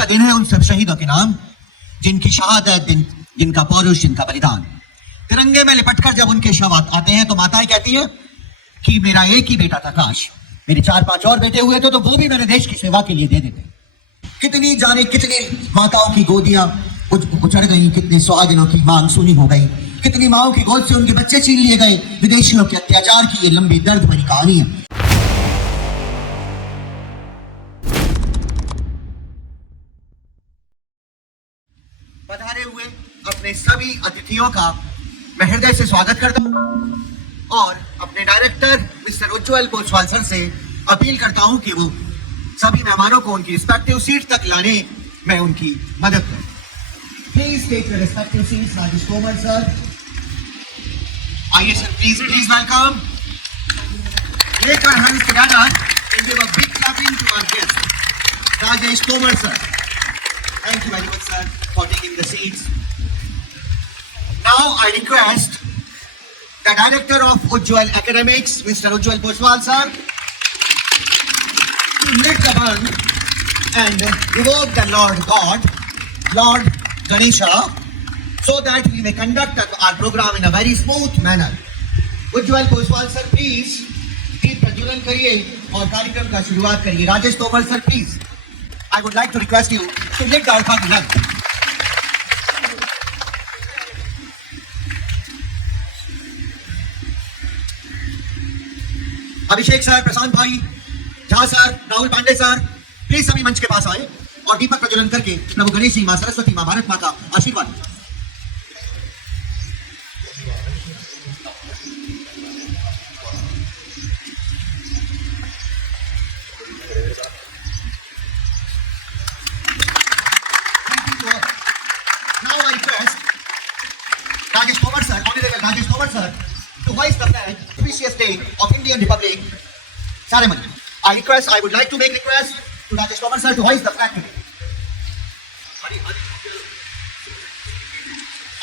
का दिन है उन सब शहीदों के नाम जिनकी शहादत, जिनका पौरुष, जिनका बलिदान। तिरंगे में लिपटकर जब उनके शव आते हैं तो माताएं कहती हैं कि मेरा एक ही बेटा था, काश मेरे 4-5 और बेटे हुए थे तो वो भी मैंने देश की सेवा के लिए दे देते। कितनी जाने कितनी माताओं की गोदियां उचड़ गई, कितने सुहागिनों की मांग सुनी हो गई, कितनी माओं की गोद से उनके बच्चे छीन लिए गए। विदेशियों के अत्याचार की ये लंबी दर्द भरी कहानी है। पधारे हुए अपने सभी अतिथियों का मैं हृदय से स्वागत करता हूं और अपने डायरेक्टर मिस्टर उज्जवल पोचवाल सर से अपील करता हूं कि वो सभी मेहमानों को उनकी रिस्पेक्टिव सीट तक लाने में उनकी मदद करें। Please take your respective seats. Rajesh Tomar sir, आइए sir, please welcome. Take our hands together and give a big clapping to our guest, Rajesh Tomar sir. Thank you very much, sir, for taking the seats. Now I request the Director of Ujjwal Academics, Mr. Ujjwal Pochwal sir, to lit the burn and evoke the Lord God, Lord Ganesha, so that we may conduct our program in a very smooth manner. Ujjwal Pochwal sir, please दीप प्रज्वलन करिए और कार्यक्रम का शुरुआत करिए। Rajesh Tomar sir, please, I would like to request you to lit the alpha lamp. Abhishek sir, Prashant भाई, Jha sir, Rahul Pandey sir, please सभी मंच के पास आए और दीपक प्रज्वलन करके प्रभु गणेश जी, मां सरस्वती, मां भारत माता आशीर्वाद। Rajesh Tomar sir, Honorable Rajesh Tomar sir, to hoist the flag, auspicious day of Indian Republic ceremony. I would like to make request to Rajesh Tomar sir to hoist the flag today.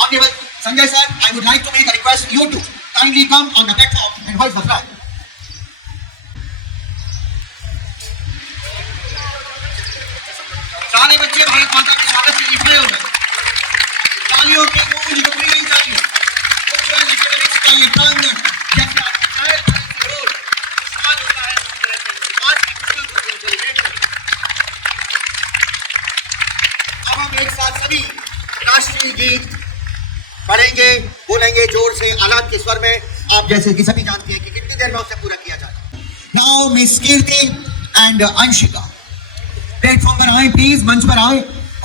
Honorable Sanjay sir, I would like to make a request you to kindly come on the platform and hoist the flag. सारे बच्चे भारत माता के स्वागत के लिए खड़े हो गए। तालियों के गूंज गूंज नहीं चाहिए। उज्जवल एकेडमिक्स का ये प्रांगण जैसा शायद रोड साल होता है आज की खुशियों को सेलिब्रेट करें। अब हम एक साथ सभी राष्ट्रीय गीत पढ़ेंगे, बोलेंगे जोर से, आलात के स्वर में। आप जैसे कि सभी जानते हैं कि कितनी देर में उसे पूरा किया जाता है। Now miss Kirti and Anshika platform पर आए, प्लीज मंच पर आए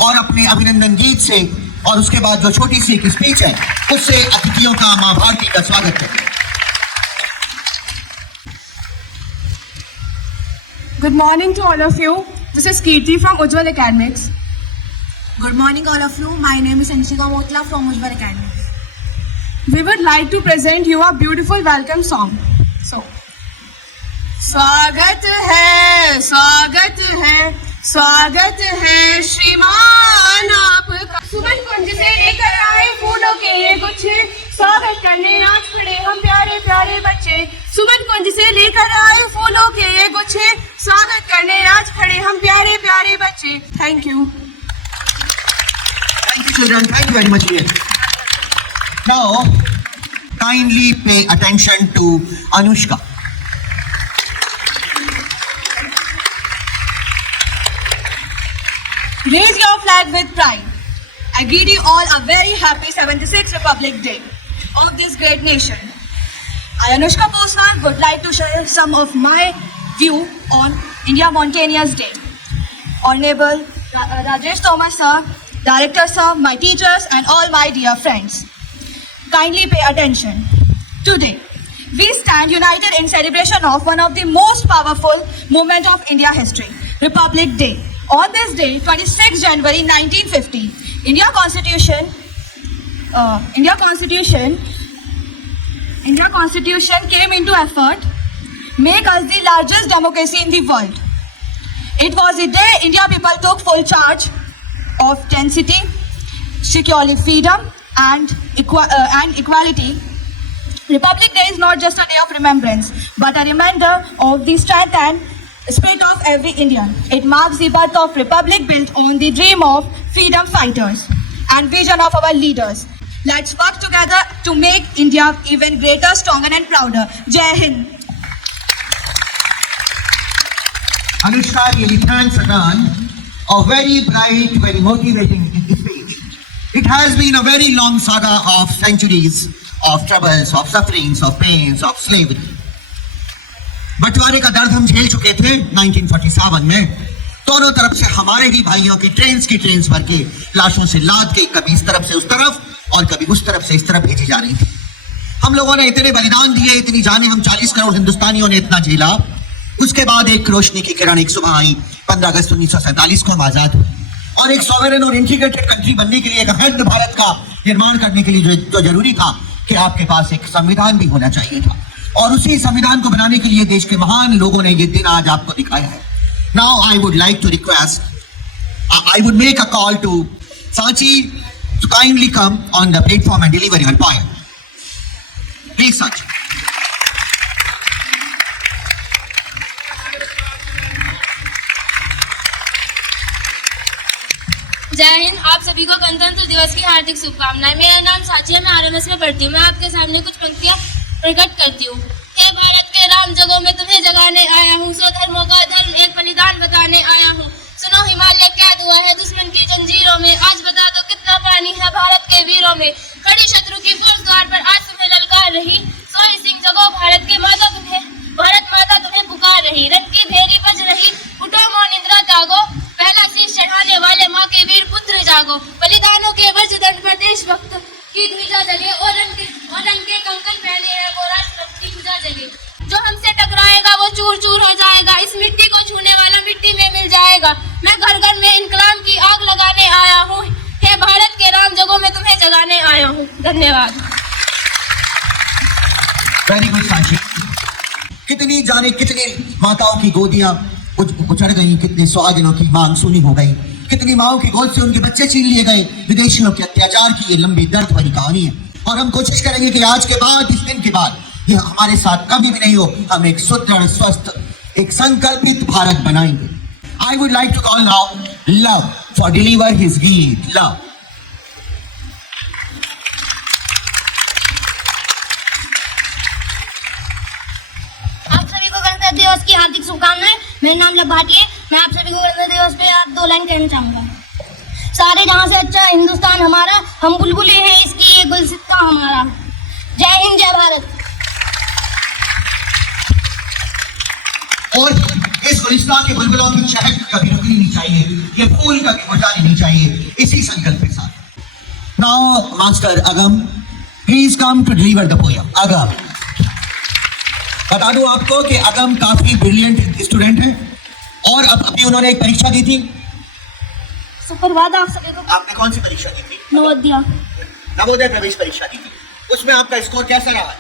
और अपने अभिनंदन गीत से और उसके बाद जो छोटी सी एक स्पीच है उससे अतिथियों का मां भारती का स्वागत करें। Good morning to all of you. This is Kirti from Ujjwal Academics. Good morning all of you. My name is Anshika Motla from Ujjwal Academics. We would like to present you a beautiful welcome song. So, स्वागत है श्रीमान आपका। सुमन कुंज से लेकर आए फूलों के ये गुच्छे, स्वागत करने आज खड़े हम प्यारे प्यारे बच्चे। सुमन कुंज से लेकर आए फूलों के ये गुच्छे, स्वागत करने आज खड़े हम प्यारे प्यारे बच्चे। Thank you. Thank you children, thank you very much dear. Now kindly pay attention to Anushka. Raise your flag with pride. I greet you all a very happy 76th Republic Day of this great nation. I, Anushka Posnar, would like to share some of my view on India Mountaineers Day. Honorable Rajesh Tomar sir, Director sir, my teachers and all my dear friends, kindly pay attention. Today, we stand united in celebration of one of the most powerful moments of India history, Republic Day. On this day, 26 January 1950, India Constitution came into effort, make us the largest democracy in the world. It was the day India people took full charge of density, securely freedom and equality. Republic Day is not just a day of remembrance, but a reminder of the strength and spirit of every Indian. It marks the birth of republic built on the dream of freedom fighters and vision of our leaders. Let's work together to make India even greater, stronger and prouder. Jai Hind. Anushka really thanks again. A very bright, very motivating speech. It has been a very long saga of centuries of troubles, of sufferings, of pains, of slavery. बंटवारे का दर्द हम झेल चुके थे 1947 में। दोनों तरफ से हमारे ही भाइयों की ट्रेन्स भर के लाशों से लाद के कभी इस तरफ से उस तरफ और कभी उस तरफ से इस तरफ भेजी जा रही थी। हम लोगों ने इतने बलिदान दिए, इतनी जाने, हम 40 करोड़ हिंदुस्तानियों ने इतना झेला। उसके बाद एक रोशनी की किरण एक सुबह आई 15 अगस्त 1947 को हम आजाद हुए और एक सॉवरेन और इंटीग्रेटेड कंट्री बनने के लिए, एक अखंड भारत का निर्माण करने के लिए जो जरूरी था कि आपके पास एक संविधान भी होना चाहिए था। और उसी संविधान को बनाने के लिए देश के महान लोगों ने ये दिन आज आपको दिखाया है। Now I would like to request, I would make a call to Sanchi to kindly come on the platform and deliver your poem. Please, Sanchi. जय हिंद। आप सभी को गणतंत्र दिवस की हार्दिक शुभकामनाएं। मेरा नाम साची है, मैं आरएमएस में पढ़ती हूँ। मैं आपके सामने कुछ पंक्तियाँ प्रकट करती हूँ। हे भारत के राम जगों में तुम्हें जगाने आया हूँ, सौ धर्मों का धर्म एक बलिदान बताने आया हूँ। सुनो हिमालय कैद हुआ है दुश्मन की जंजीरों में, आज बता दो कितना पानी है भारत के वीरों में। खड़ी शत्रु की फौज द्वार पर आज तुम्हें ललकार रही, सोई सिंह जगो भारत के माता तुम्हें, भारत माता तुम्हें पुकार रही। रन की भेरी बज रही, उठो मो निद्रा त्यागो, पहला शीश चढ़ाने वाले माँ के वीर पुत्र जागो। बलिदानों के वज्र दंड पर देशभक्त की ध्वजा जले और रंग के कंकन पहने हैं वो राष्ट्र की ध्वजा जले। जो हमसे टकराएगा वो चूर चूर हो जाएगा, इस मिट्टी को छूने वाला मिट्टी में मिल जाएगा। मैं घर घर में इनकलाब की आग लगाने आया हूँ, हे भारत के राम जगों में तुम्हें जगाने आया हूँ। धन्यवाद। Very good Sanchi. कितनी जाने कितनी माताओं की गोदियां उचड़ गई, कितने सुहागिनों की मांग सुनी हो गई, कितनी माओं की गोद से उनके बच्चे छीन लिए गए। विदेशियों के अत्याचार की ये लंबी दर्द भरी कहानी है और हम कोशिश करेंगे कि आज के बाद, इस दिन के बाद ये हमारे साथ कभी भी नहीं हो। हम एक सुदृढ़, स्वस्थ, एक संकल्पित भारत बनाएंगे। I would like to call now Love for deliver his git. Love. आप सभी को गणतंत्र दिवस की हार्दिक शुभकामनाएं। मेरा नाम लव भाटी है। मैं आप सभी को गणतंत्र दिवस पे आप 2 लाइन कहना चाहूंगा। सारे जहां से अच्छा हिंदुस्तान हमारा, हम बुलबुलें हैं इसकी ये गुलसिता हमारा। जय हिंद, जय भारत। और इस गुलिस्तान के बुलबुलों की चहक कभी रुकनी नहीं चाहिए, ये फूल कभी मुरझानी नहीं चाहिए। इसी संकल्प के साथ now master Agam, please come to deliver the poem. Agam, बता दूं आपको कि अगम काफी ब्रिलियंट स्टूडेंट है और अब अभी उन्होंने एक परीक्षा दी थी। सुप्रभात आप सभी को। आपने कौन सी परीक्षा दी थी? नवोदय प्रवेश परीक्षा दी थी। उसमें आपका स्कोर कैसा रहा?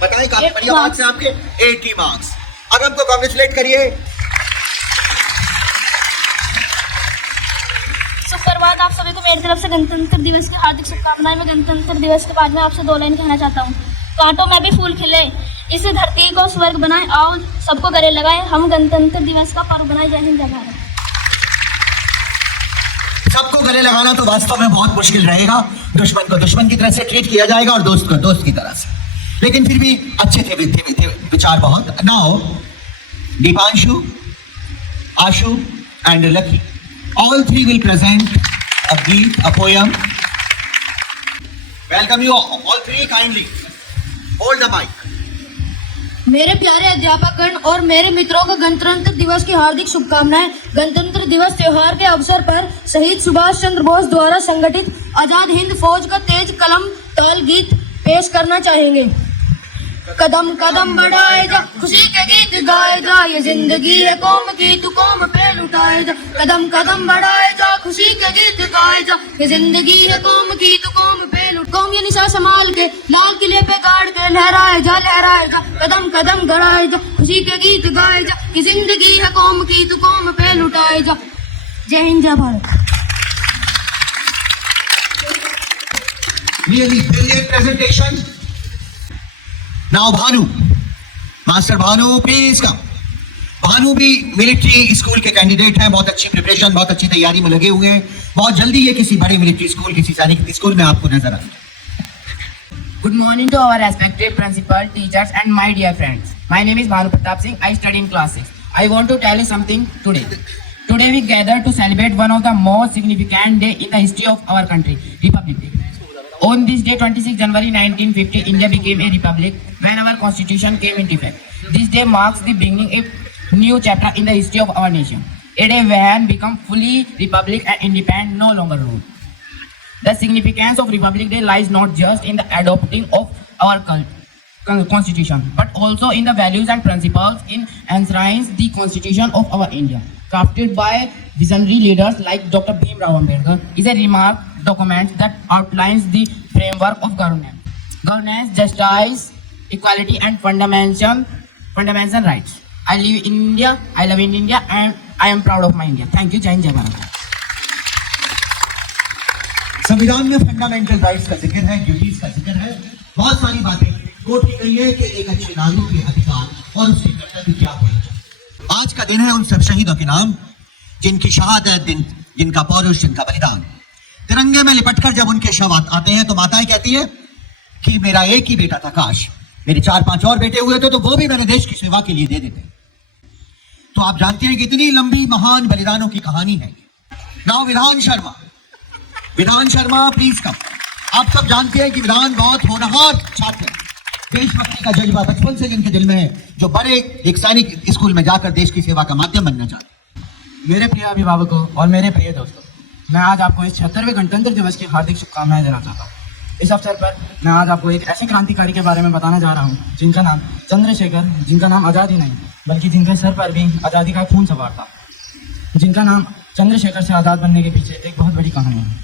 बताएं। काफी बढ़िया मार्क्स हैं आपके, 80 मार्क्स। अगम को कांग्रेचुलेट करिए। सुप्रभात आप सभी को मेरी तरफ से गणतंत्र दिवस की हार्दिक शुभकामनाएं। मैं गणतंत्र दिवस के बाद में आपसे 2 लाइन कहना चाहता हूँ। कांटों में भी फूल खिले, इस धरती को स्वर्ग बनाए, आओ सबको गले लगाए, हम गणतंत्र दिवस का पर्व बनाए। जय हिंद, जय भारत। सबको गले लगाना तो वास्तव में बहुत मुश्किल रहेगा। दुश्मन को दुश्मन की तरह से ट्रीट किया जाएगा और दोस्त को दोस्त की तरह से, लेकिन फिर भी अच्छे थे विचार बहुत। Now Deepanshu, Ashu and lucky, all 3 will present a git, a poem. Welcome you all 3 kindly. Hold the mic. मेरे प्यारे अध्यापकगण और मेरे मित्रों को गणतंत्र दिवस की हार्दिक शुभकामनाएं। गणतंत्र दिवस त्योहार के अवसर पर शहीद सुभाष चंद्र बोस द्वारा संगठित आजाद हिंद फौज का तेज कलम ताल गीत पेश करना चाहेंगे। कदम कदम बढ़ाए जा, खुशी के गीत गाए जा, ये जिंदगी है कौम की, तू कौम पे लुटाए जा। कदम कदम बढ़ाए जा, खुशी के गीत गाए जा, ये जिंदगी है कौम की, तू कौम पे लुट। कौम ये निशा संभाल के लाल किले पे गाड़ के लहराए जा, लहराए जा। कदम कदम बढ़ाए जा, खुशी के गीत गाए जा, ये जिंदगी है कौम की, तू कौम पे लुटाए जा। जय हिंद, जय Bharat. Really brilliant presentation. Now Bhanu, Master Bhanu, please come. Bhanu भी मिलिट्री स्कूल के कैंडिडेट हैं, बहुत अच्छी प्रिपरेशन, बहुत अच्छी तैयारी में लगे हुए हैं। बहुत जल्दी ये किसी बड़े मिलिट्री स्कूल, किसी सैनिक स्कूल में आपको नजर आएंगे। Good morning to our respected principal, teachers and my dear friends. My name is Bhanu Pratap Singh. I study in class 6. I want to tell you something today. Today we gather to celebrate one of the most significant day in the history of our country, Republic Day. On this day, 26 January 1950, India became a republic when our constitution came into effect. This day marks the beginning of a new chapter in the history of our nation. A day when become fully republic and independent, no longer rule. The significance of Republic Day lies not just in the adopting of our constitution, but also in the values and principles in enshrines the constitution of our India. Crafted by visionary leaders like Dr. Bhim Rao Ambedkar, is a remarkable document that outlines the framework of governance, justice, equality, and fundamental rights. I live in India, I love in India, and I am proud of my India. Thank you. Jai Hind, Jai Bharat. संविधान में fundamental rights का जिक्र है, duties का जिक्र है, बहुत सारी बातें कोर्ट की गई है कि एक अच्छे नागरिक के अधिकार और उसके कर्तव्य क्या होने चाहिए। आज का दिन है उन सब शहीदों के नाम जिनकी शहादत, जिनका पौरुष, जिनका बलिदान। तिरंगे में लिपटकर जब उनके शव आते हैं तो माताएं कहती है कि मेरा एक ही बेटा था, काश मेरे 4-5 और बेटे हुए थे तो वो भी मैंने देश की सेवा के लिए दे देते। तो आप जानते हैं कि इतनी लंबी महान बलिदानों की कहानी है। नाउ विधान शर्मा प्लीज कम। आप सब जानते हैं कि विधान बहुत होनहार छात्र हैं, देशभक्ति का जज्बा बचपन से जिनके दिल में है, जो बड़े एक सैनिक स्कूल में जाकर देश की सेवा का माध्यम बनना चाहते हैं। मेरे प्रिय अभिभावकों और मेरे प्रिय दोस्तों, मैं आज आपको इस 76वें गणतंत्र दिवस की हार्दिक शुभकामनाएं देना चाहता हूँ। इस अवसर पर मैं आज आपको एक ऐसे क्रांतिकारी के बारे में बताने जा रहा हूँ जिनका नाम चंद्रशेखर, जिनका नाम आज़ादी नहीं बल्कि जिनके सर पर भी आज़ादी का खून सवार था, जिनका नाम चंद्रशेखर से आज़ाद बनने के पीछे एक बहुत बड़ी कहानी है।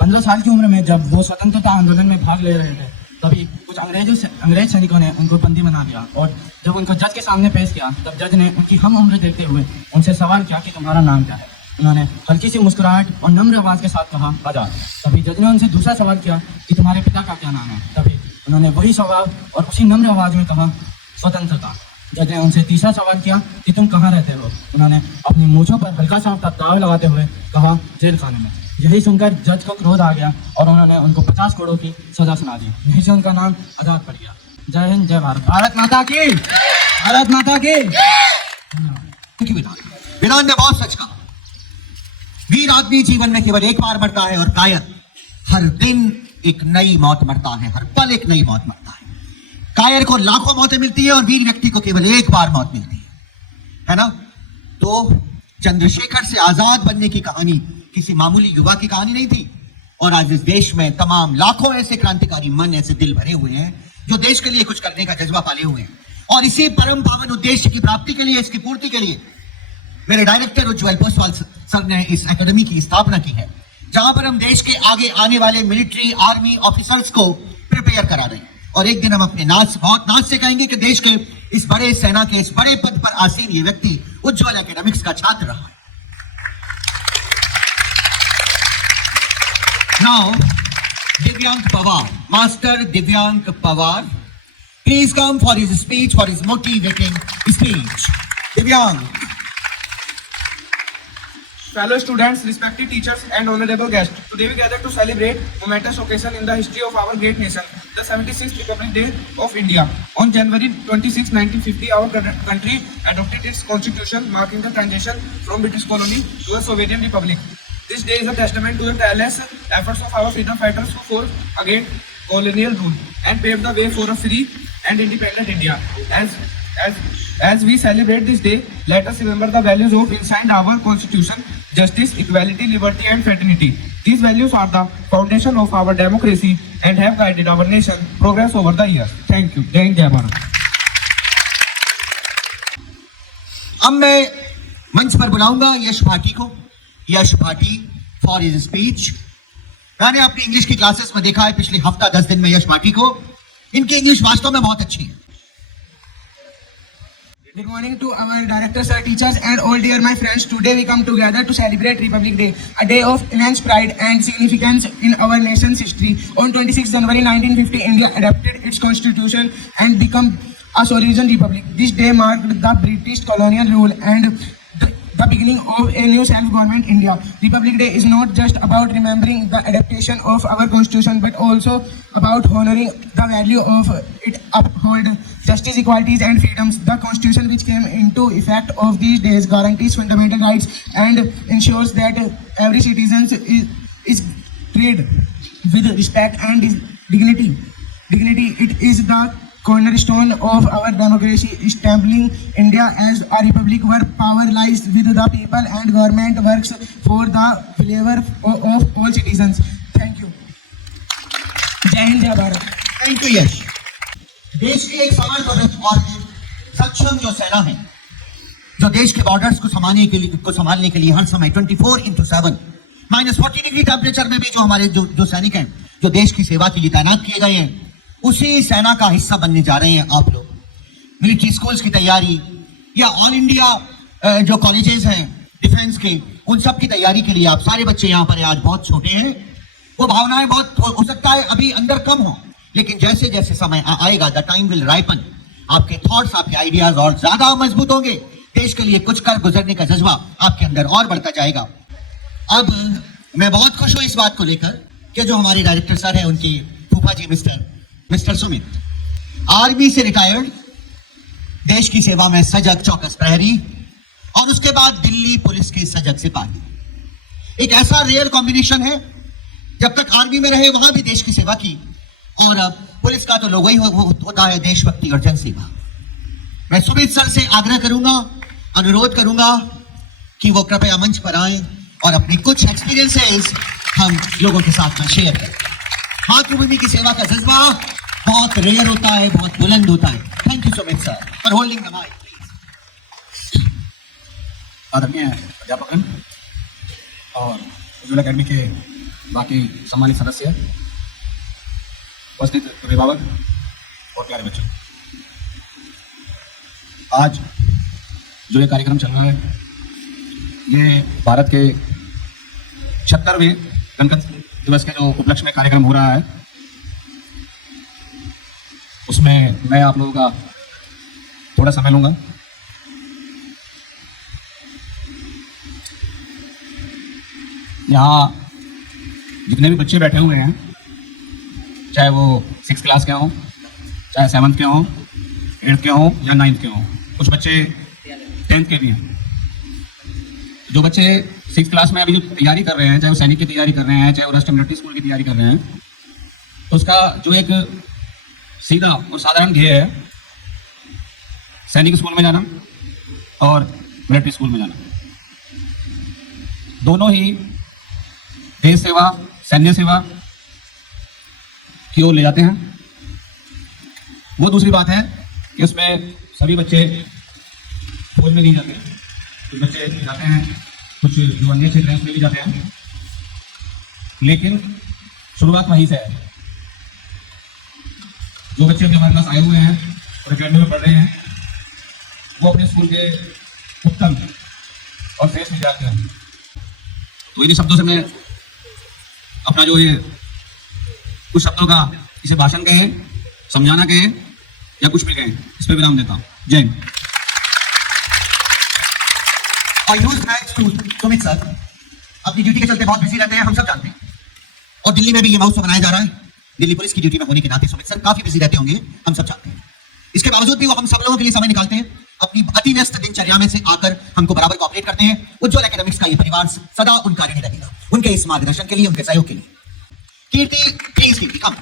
15 साल की उम्र में जब वो स्वतंत्रता आंदोलन में भाग ले रहे थे तभी कुछ अंग्रेज सैनिकों ने उनको बंदी बना दिया और जब उनको जज के सामने पेश किया तब जज ने उनकी हम उम्र देखते हुए उनसे सवाल किया कि तुम्हारा नाम क्या है। उन्होंने हल्की सी मुस्कुराहट और नम्र आवाज़ के साथ कहा आज़ाद। तभी जज ने उनसे दूसरा सवाल किया कि तुम्हारे पिता का क्या नाम है। तभी उन्होंने वही सवाल और उसी नम्र आवाज़ में कहा स्वतंत्रता। जज ने उनसे तीसरा सवाल किया कि तुम कहाँ रहते हो। उन्होंने अपनी मूँछों पर हल्का सा दाव लगाते हुए कहा जेल खाने में। यही सुनकर जज को क्रोध आ गया और उन्होंने उनको 50 करोड़ की सजा सुना दी। यहीं से उनका नाम आज़ाद पड़ गया। जय हिंद, जय भारत। भारत माता की, भारत माता की। विधान ने बहुत सच कहा। वीर आदमी जीवन में केवल एक बार मरता है और कायर हर दिन एक नई मौत मरता है, हर पल एक नई मौत मरता है। कायर को लाखों मौतें मिलती है और वीर व्यक्ति को केवल एक बार मौत मिलती है ना। तो चंद्रशेखर से आजाद बनने की कहानी किसी मामूली युवा की कहानी नहीं थी और आज इस देश में तमाम लाखों ऐसे क्रांतिकारी मन, ऐसे दिल भरे हुए हैं जो देश के लिए कुछ करने का जज्बा पाले हुए हैं। और इसी परम पावन उद्देश्य की प्राप्ति के लिए, इसकी पूर्ति के लिए मेरे डायरेक्टर उज्जवल पोस्टवाल सर ने इस एकेडमी की स्थापना की है, जहां पर हम देश के आगे आने वाले मिलिट्री, आर्मी ऑफिसर्स को प्रिपेयर करा रहे हैं। और एक दिन हम अपने बहुत नाच से कहेंगे कि देश के इस बड़े सेना के इस बड़े पद पर आसीन ये व्यक्ति उज्जवल एकेडमिक्स का छात्र रहा है। Now, Divyank Pawar, Master Divyank Pawar, please come for his speech, for his motivating speech. Divyank. Fellow students, respected teachers and honorable guests, today we gather to celebrate momentous occasion in the history of our great nation, the 76th Republic Day of India. On January 26, 1950, our country adopted its constitution, marking the transition from British colony to a Soviet Republic. This day is a testament to the tireless efforts of our freedom fighters who fought against colonial rule and paved the way for a free and independent India. As we celebrate this day, let us remember the values of inside our constitution: justice, equality, liberty, and fraternity. These values are the foundation of our democracy and have guided our nation progress over the years. Thank you. Jai Hind, Jai Bharat. अब मैं मंच पर बुलाऊंगा यश भाटी को, यश Bhati for his speech. मैंने अपनी English की classes में देखा है पिछले हफ्ता 10 दिन में यश भाटी को, इनकी इंग्लिश वास्तव में बहुत अच्छी है। Good morning to our directors, our teachers, and all dear my friends. Today we come together to celebrate Republic Day, a day of immense pride and significance in our nation's history. On 26 January 1950, India adopted its constitution and became a sovereign republic. This day marked the British colonial rule and the beginning of a new self-government India. Republic Day is not just about remembering the adaptation of our constitution, but also about honoring the value of it uphold justice, equalities and freedoms. The constitution which came into effect of these days guarantees fundamental rights and ensures that every citizen is treated with respect and dignity. It is the cornerstone of our democracy, establishing India as a republic where power lies with the people and government works for the flavor of all citizens. Thank you. जय हिंद जय Bharat. Thank you यश. देश की एक समर्थ और सक्षम जो सेना है, जो देश के बॉर्डर्स को संभालने के लिए हर समय 24/7 -40 डिग्री टेम्परेचर में भी जो हमारे जो सैनिक हैं, जो देश की सेवा के लिए तैनात किए गए हैं, उसी सेना का हिस्सा बनने जा रहे हैं आप लोग. मिलिट्री स्कूल्स की तैयारी या ऑल इंडिया जो कॉलेजेस हैं डिफेंस के, उन सब की तैयारी के लिए आप सारे बच्चे यहाँ पर आज बहुत छोटे हैं. वो भावनाएं बहुत हो सकता है अभी अंदर कम हो, लेकिन जैसे जैसे समय आएगा द टाइम विल राइपन. आपके थॉट्स, आपके आइडियाज और ज्यादा मजबूत होंगे. देश के लिए कुछ कर गुजरने का जज्बा आपके अंदर और बढ़ता जाएगा. अब मैं बहुत खुश हूं इस बात को लेकर कि जो हमारे डायरेक्टर सर हैं, उनके फूफा जी मिस्टर सुमित, आर्मी से रिटायर्ड, देश की सेवा में सजग चौकस प्रहरी और उसके बाद दिल्ली पुलिस के सजग सिपाही. एक ऐसा रेयर कॉम्बिनेशन है. जब तक आर्मी में रहे वहां भी देश की सेवा की, और अब पुलिस का तो लोगो ही होता है देशभक्ति और जनसेवा. मैं सुमित सर से आग्रह करूंगा, अनुरोध करूंगा कि वो कृपया मंच पर आए और अपनी कुछ एक्सपीरियंसेस हम लोगों के साथ में शेयर करें. मातृभूमि की सेवा का जज्बा बहुत रेयर होता है, बहुत बुलंद होता है. Thank you Sumit sir for holding the mic. आदरणीय अध्यापक और उज्ज्वल अकेडमी के बाकी सम्मानित सदस्य, उपस्थित अभिभावक और प्यारे बच्चों, आज जो ये कार्यक्रम चल रहा है, ये भारत के 76वें गणतंत्र दिवस के जो उपलक्ष्य में कार्यक्रम हो रहा है, उसमें मैं आप लोगों का थोड़ा समय लूंगा. यहाँ जितने भी बच्चे बैठे हुए हैं, चाहे वो 6th क्लास के हों, चाहे 7th के हों, 8th के हों या 9th के हों, कुछ बच्चे 10th के भी हैं. जो बच्चे 6th क्लास में अभी जो तैयारी कर रहे हैं, चाहे वो सैनिक की तैयारी कर रहे हैं, चाहे वो राष्ट्रीय मिलिट्री स्कूल की तैयारी कर रहे हैं, तो उसका जो एक सीधा और साधारण ध्येय है, सैनिक स्कूल में जाना और मिलिट्री स्कूल में जाना. दोनों ही देश सेवा, सैन्य सेवा की ओर ले जाते हैं. वो दूसरी बात है कि उसमें सभी बच्चे फौज में नहीं जाते. कुछ बच्चे जाते हैं, कुछ जो अन्य क्षेत्र हैं उसमें भी जाते हैं, लेकिन शुरुआत वहीं से है. जो बच्चे अभी हमारे पास आए हुए हैं और अकेडमी में पढ़ रहे हैं, वो अपने स्कूल के उत्तम और श्रेष्ठ विद्यार्थी हैं. तो इन्हीं शब्दों से मैं अपना जो ये कुछ शब्दों का, इसे भाषण कहे, समझाना कहे या कुछ भी कहे, इस पर विराम देता हूँ. जय Hind. Thanks to Sumit sir. अपनी ड्यूटी के चलते बहुत बिजी रहते हैं, हम सब जानते हैं, और दिल्ली में भी ये महोत्सव मनाया जा रहा है. दिल्ली पुलिस की ड्यूटी में होने के नाते सुमित सर काफी बिजी रहते होंगे, हम सब जानते हैं. इसके बावजूद भी वो हम सब लोगों के लिए समय निकालते हैं. अपनी अति व्यस्त दिनचर्या में से आकर हमको बराबर कोऑपरेट करते हैं. उज्ज्वल एकेडमिक्स का ये परिवार सदा उनका ऋणी रहेगा, उनके इस मार्गदर्शन के लिए, उनके सहयोग के लिए. Kirti, please Kirti come.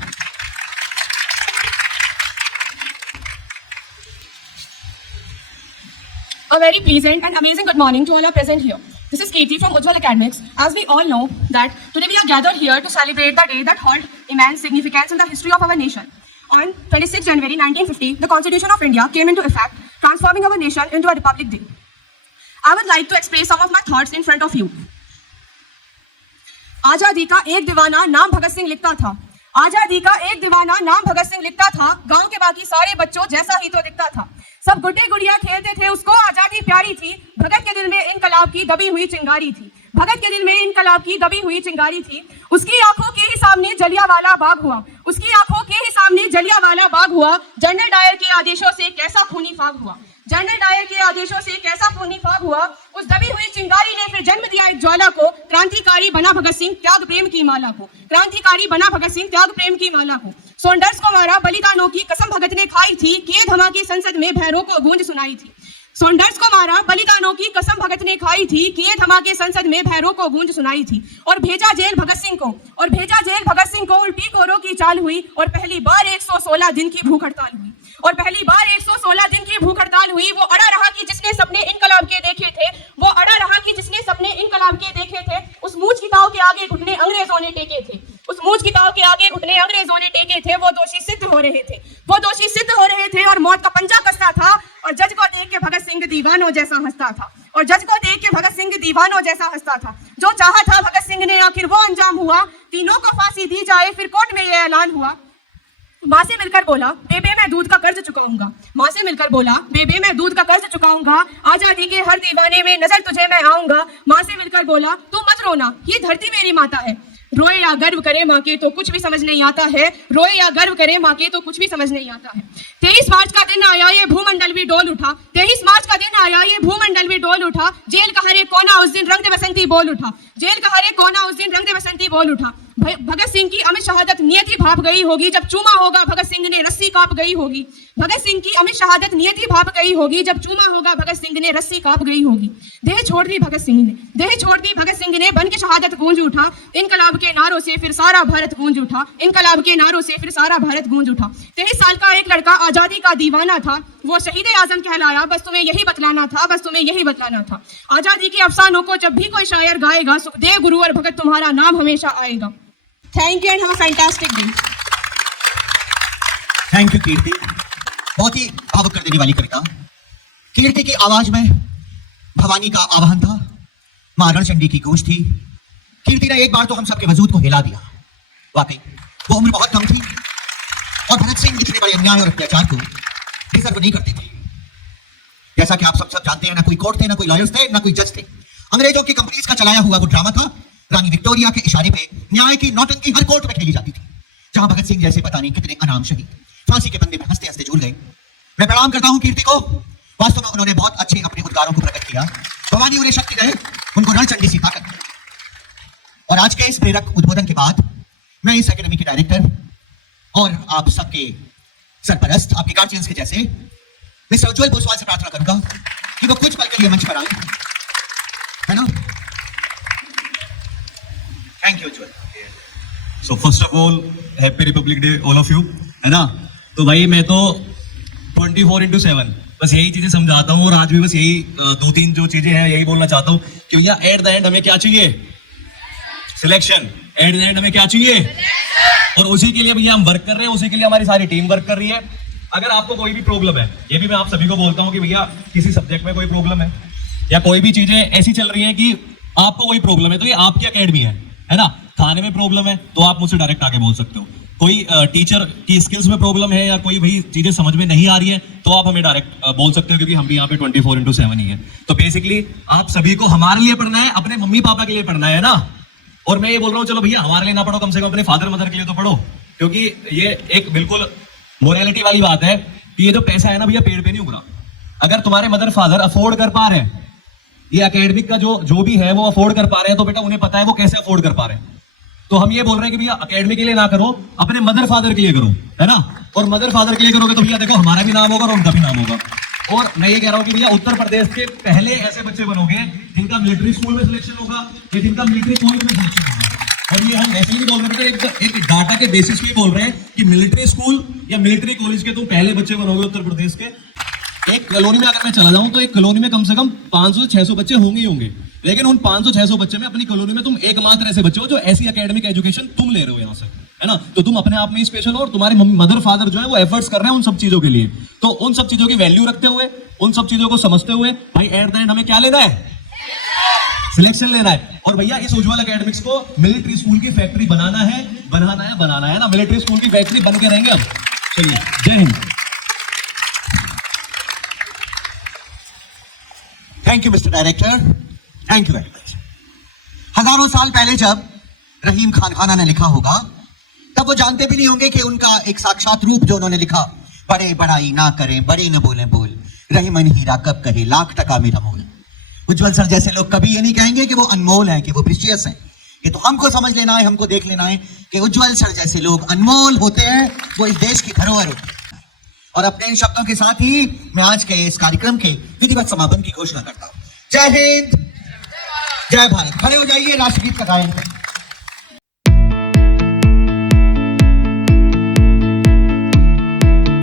A very pleasant and amazing good morning to all are present here. This is Katie from Ujjwal Academics. As we all know that today we are gathered here to celebrate the day that held immense significance in the history of our nation. On 26 January 1950, the Constitution of India came into effect, transforming our nation into a Republic Day. I would like to express some of my thoughts in front of you. आजादी का एक दीवाना नाम भगत सिंह लिखता था. आजादी का एक दीवाना नाम भगत सिंह लिखता था. गांव के बाकी सारे बच्चों जैसा ही तो दिखता था. सब गुड्डे गुड़िया खेलते थे, उसको आजादी प्यारी थी. भगत के दिल में इनकलाब की दबी हुई चिंगारी थी. भगत के दिल में इनकलाब की दबी हुई चिंगारी थी. उसकी आंखों के ही सामने जलियांवाला बाग हुआ. उसकी आंखों के ही सामने सामने जलियांवाला बाग हुआ, जनरल डायर के आदेशों से कैसा खूनी फाग हुआ, जनरल डायर के आदेशों से कैसा खूनी फाग हुआ। उस दबी हुई चिंगारी ने फिर जन्म दिया एक ज्वाला को, क्रांतिकारी बना भगत सिंह त्याग प्रेम की माला को, क्रांतिकारी बना भगत सिंह त्याग प्रेम की माला को। सॉन्डर्स को मारा बलिदानों की कसम भगत ने खाई थी, किए धमाके संसद में भैरों को गूंज सुनाई थी। सॉन्डर्स को मारा बलिदानों की कसम भगत ने खाई थी, किए धमाके संसद में भैरों को गूंज सुनाई थी। और भेजा जेल भगत सिंह को, और भेजा जेल भगत सिंह को, उल्टी कोरों की चाल हुई और पहली बार 116 दिन की भूख हड़ताल हुई, और पहली बार 116 दिन की भूख हड़ताल हुई। वो अड़ा रहा कि जिसने सपने इनकलाब के देखे थे, वो अड़ा रहा कि जिसने सपने इनकलाब के देखे थे। उस मूछ की ताव के आगे घुटने अंग्रेजों ने टेके थे, उस मूछ की ताव के आगे घुटने अंग्रेजों ने टेके थे। वो दोषी सिद्ध हो रहे थे, वो दोषी सिद्ध हो रहे थे और मौत का पंजा कसता था। और जज को देख के भगत सिंह दीवानों जैसा हंसता था, और जज को देख के भगत सिंह दीवानों जैसा हंसता था। जो चाहा था भगत सिंह ने आखिर वो अंजाम हुआ, तीनों को फांसी दी जाए फिर कोर्ट में ये ऐलान हुआ। माँ से मिलकर बोला बेबे मैं दूध का कर्ज चुकाऊंगा, माँ से मिलकर बोला बेबे मैं दूध का कर्ज चुकाऊंगा। आजादी के हर दीवाने में नजर तुझे मैं आऊंगा। माँ से मिलकर बोला तू मत रोना, ये धरती मेरी माता है। रोए या गर्व करे माँ के तो कुछ भी समझ नहीं आता है, रोए या गर्व करे माँ के तो कुछ भी समझ नहीं आता है। 23 मार्च का दिन आया ये भूमंडल भी डोल उठा, 23 मार्च का दिन आया ये भूमंडल भी डोल उठा। जेल का हर एक कोना उस दिन रंग दे बसंती बोल उठा, जेल का हर एक कोना उस दिन रंग दे बसंती बोल उठा। भगत सिंह की अमित शहादत नियति भाप गई होगी, जब चूमा होगा भगत सिंह ने रस्सी कांप गई होगी। भगत सिंह की अमित शहादत नियति भाप गई होगी, जब चूमा होगा भगत सिंह ने रस्सी कांप गई होगी। देह छोड़ दी भगत सिंह ने, देह छोड़ दी भगत सिंह ने, बन के शहादत गूंज उठा। इनकलाब के नारों से फिर सारा भारत गूंज उठा, इनकलाब के नारों से फिर सारा भारत गूंज उठा। 23 साल का एक लड़का आजादी का दीवाना था, वो शहीद आजम कहलाया। बस तुम्हें यही बतलाना था, बस तुम्हें यही बतलाना था। आजादी के अफसानों को जब भी कोई शायर गाएगा, सुखदेव गुरु और भगत तुम्हारा नाम हमेशा आएगा। Thank you and have a fantastic day. Thank you Kirti, बहुत ही भावुक कर देने वाली कविता। कीर्ति की आवाज में भवानी का आह्वान था, मां रणचंडी की गूंज थी। कीर्ति ने एक बार तो हम सबके वजूद को हिला दिया। वाकई वो उम्र बहुत कम थी और भगत सिंह इतने बड़े अन्याय और अत्याचार को डिजर्व नहीं करते थे। जैसा कि आप सब जानते हैं, ना कोई कोर्ट थे, ना कोई लॉयर्स थे, ना कोई जज थे। अंग्रेजों की कंपनीज का चलाया हुआ वो ड्रामा था। रानी विक्टोरिया के इशारे पे न्याय की नौटंकी हर कोर्ट में खेली जाती थी, जहां भगत सिंह जैसे पता नहीं कितने अनाम शहीद फांसी के फंदे में हंसते हंसते झूल गए। मैं प्रणाम करता हूं कीर्ति को, वास्तव में उन्होंने बहुत अच्छे अपने उद्गारों को प्रकट किया। भवानी उन्हें शक्ति दे, उनको रणचंडी सी ताकत दे। और आज के इस प्रेरक उद्बोधन के बाद मैं इस एकेडमी के डायरेक्टर और आप सबके सरपरस्त, आपके गार्जियंस के जैसे मिस्टर उज्जवल बुसवाल से प्रार्थना करूंगा कि वो कुछ पल के लिए मंच पर आए, है ना? Thank you Ujjwal. So first of all happy Republic day all of you, है ना? तो भाई मैं तो 24/7 बस यही चीजें समझाता हूँ, और आज भी बस यही 2-3 जो चीजें हैं यही बोलना चाहता हूँ कि भैया एट द एंड हमें क्या चाहिए? सिलेक्शन। एट द एंड हमें क्या चाहिए? और उसी के लिए भैया हम वर्क कर रहे हैं, उसी के लिए हमारी सारी टीम वर्क कर रही है। अगर आपको कोई भी प्रॉब्लम है, ये भी मैं आप सभी को बोलता हूँ कि भैया किसी सब्जेक्ट में कोई प्रॉब्लम है या कोई भी चीजें ऐसी चल रही है कि आपको कोई प्रॉब्लम है, तो ये आपकी अकेडमी है ना? खाने में प्रॉब्लम है तो आप मुझसे डायरेक्ट आके बोल सकते हो। कोई टीचर की स्किल्स में प्रॉब्लम है या कोई भाई चीजें समझ में नहीं आ रही है तो आप हमें डायरेक्ट बोल सकते हो, क्योंकि हम भी यहाँ पे 24/7 ही है। तो बेसिकली आप सभी को हमारे लिए पढ़ना है, अपने मम्मी पापा के लिए पढ़ना है ना। और मैं ये बोल रहा हूँ, चलो भैया हमारे लिए ना पढ़ो, कम से कम अपने फादर मदर के लिए तो पढ़ो, क्योंकि ये एक बिल्कुल मोरालिटी वाली बात है कि ये जो पैसा है ना भैया पेड़ पे नहीं उगरा। अगर तुम्हारे मदर फादर अफोर्ड कर पा रहे हैं, ये एकेडमिक का जो भी है वो अफोर्ड कर पा रहे हैं, तो बेटा उन्हें पता है वो कैसे अफोर्ड कर पा रहे हैं। तो हम ये बोल रहे हैं कि भैया अकेडमी के लिए ना करो, अपने मदर फादर के लिए करो, है ना? और मदर फादर के लिए करोगे तो भैया देखो हमारा भी नाम होगा और उनका भी नाम होगा। और मैं ये कह रहा हूँ कि भैया उत्तर प्रदेश के पहले ऐसे बच्चे बनोगे जिनका मिलिट्री स्कूल में सिलेक्शन होगा या जिनका मिलिट्री कॉलेज में सिलेक्शन होगा। और ये हम ऐसे ही बोल रहे थे, एक डाटा के बेसिस पे बोल रहे हैं कि मिलिट्री स्कूल या मिलिट्री कॉलेज के तुम पहले बच्चे बनोगे उत्तर प्रदेश के। एक कॉलोनी में अगर मैं चला जाऊं तो एक कॉलोनी में कम से कम 500 से 600 बच्चे होंगे ही होंगे, लेकिन उन 500-600 बच्चे में अपनी कॉलोनी में तुम एकमात्र ऐसे बच्चे हो जो ऐसी एकेडमिक एजुकेशन तुम ले रहे हो यहाँ से, है ना? तो तुम अपने आप में स्पेशल हो और तुम्हारे मदर फादर जो है वो एफर्ट्स कर रहे हैं उन सब चीजों के लिए। तो उन सब चीजों की वैल्यू रखते हुए, उन सब चीजों को समझते हुए भाई एट द एंड हमें क्या लेना है? सिलेक्शन लेना है। और भैया इस उज्जवल एकेडमिक्स को मिलिट्री स्कूल की फैक्ट्री बनाना है ना? मिलिट्री स्कूल की फैक्ट्री बन के रहेंगे हम। चलिए, जय Hind. Thank you mister director, thank you very much. हजारों साल पहले जब रहीम खान खाना ने लिखा होगा, तब वो जानते भी नहीं होंगे कि उनका एक साक्षात रूप जो उन्होंने लिखा, बड़े बड़ाई ना करें, बड़े न बोले बोल, रही मन हीरा कब कहे, लाख टका मेरा मोल। उज्जवल सर जैसे लोग कभी ये नहीं कहेंगे कि वो अनमोल हैं, कि वो प्रीशियस हैं। ये तो हमको समझ लेना है, हमको देख लेना है कि उज्जवल सर जैसे लोग अनमोल होते हैं, वो इस देश की धरोहर होते हैं। और अपने इन शब्दों के साथ ही मैं आज के इस कार्यक्रम के विधिवत समापन की घोषणा करता हूं। जय हिंद, जय भारत। खड़े हो जाइए, राष्ट्रगीत का गायन करें।